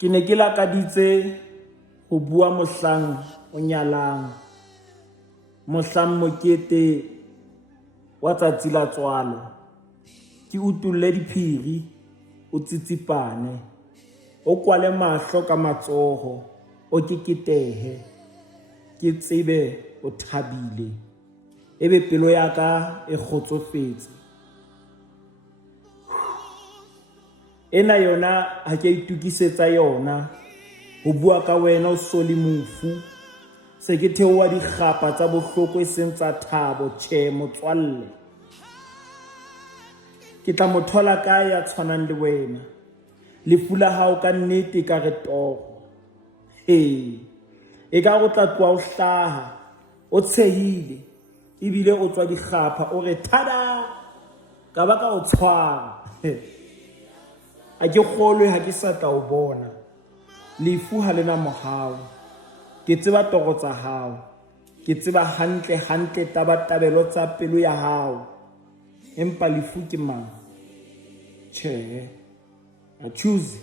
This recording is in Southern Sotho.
Ke ne ke lakaditse ho bua mohlang o nyalang, mohlang mokete wa tsatsi la tswalo. Ke utulle diphiri, o tsitsipane, o kwale mahlo ka matsoho, o keketehe, ke tsebe o thabile, ebe pelo ya ka e kgotsofetse. Ena yona ha ke itukisetsa yona ho bua ka wena o so le mofu, se ke theoha dikgapa tsa bohloko e seng tsa thabo. Tjhe motswalle, ke tla mo thola kae ya tshwanang le wena? Lefu la hao ka nnete ka re toro. E ka o tla tloha o hlaha, o tshehile, ebile o tswa dikgapha, o re tada, ka ba ka o tshwara. Ha ke kgolwe ha ke sa tla o bona. Lefu ha lena mohau. Ke tseba toro tsa hao, ke tseba hantle tabatabelo tsa pelo ya hao, empa lefu ke mang? Tjhe, a choose